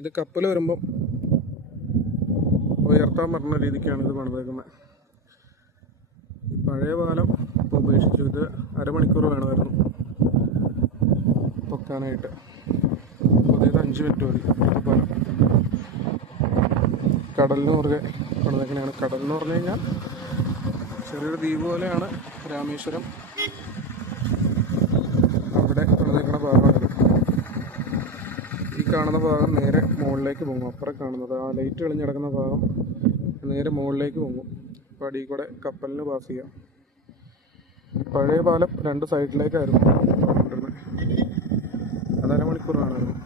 ഇത് കപ്പൽ വരുമ്പം ഉയർത്താൻ പറഞ്ഞ രീതിക്കാണ് ഇത് പണിതേക്കുന്നത്. പഴയ പാലം ഉപേക്ഷിച്ചു. ഇത് അരമണിക്കൂർ വേണമായിരുന്നു പൊക്കാനായിട്ട്. അതായത് 5 മിനിറ്റ് മതി. പാലം കടലിന് മുറുകെ പണിതേക്കണെയാണ്. കടൽ എന്ന് പറഞ്ഞു കഴിഞ്ഞാൽ ചെറിയൊരു ദ്വീപ് പോലെയാണ് രാമേശ്വരം. അവിടെ പണിതേക്കണ ഭാഗമാണിത്. ഈ കാണുന്ന ഭാഗം നേരെ മുകളിലേക്ക് പോകും. അപ്പുറം കാണുന്നത് ആ ലൈറ്റ് തെളിഞ്ഞ് കിടക്കുന്ന ഭാഗം നേരെ മുകളിലേക്ക് പോകും. അപ്പോൾ അടിയിൽ കൂടെ കപ്പലിന് പാസ് ചെയ്യാം. പഴയ പാലം 2 സൈഡിലേക്കായിരുന്നു. അത് അരമണിക്കൂർ വേണമായിരുന്നു.